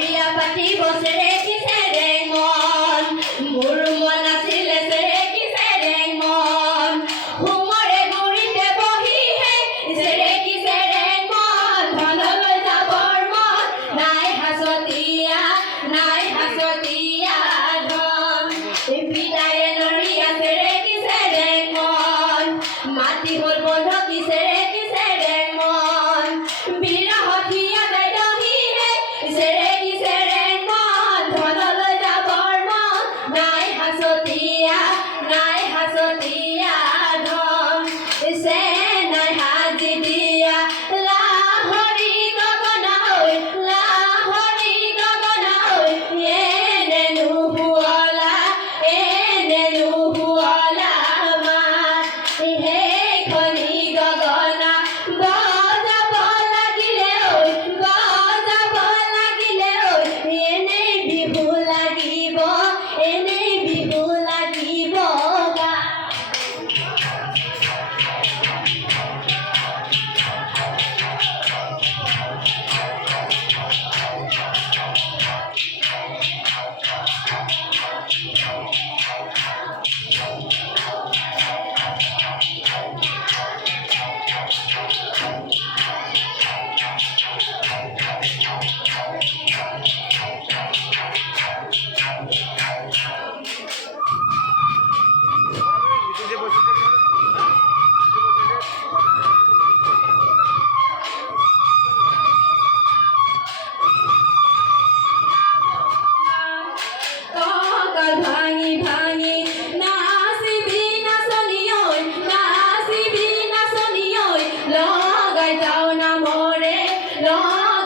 Familia.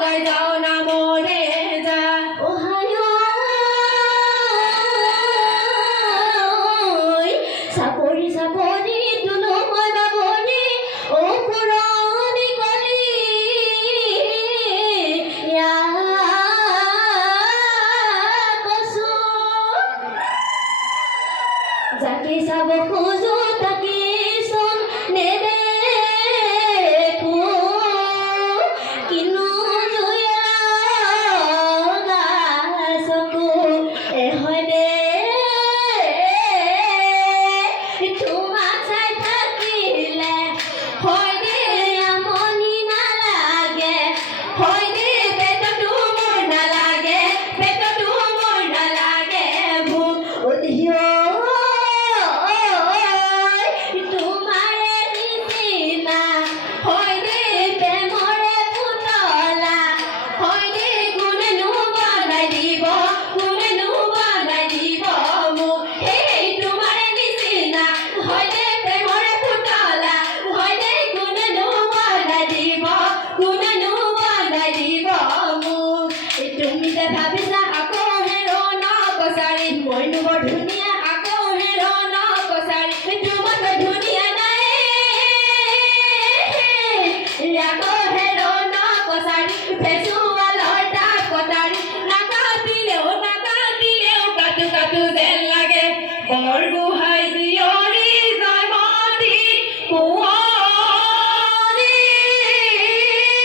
মারা যাও না মরে যা। সাপরি সাপরি দুনো বাবনে ও পুরানি কলি যাকে সাব খোঁজো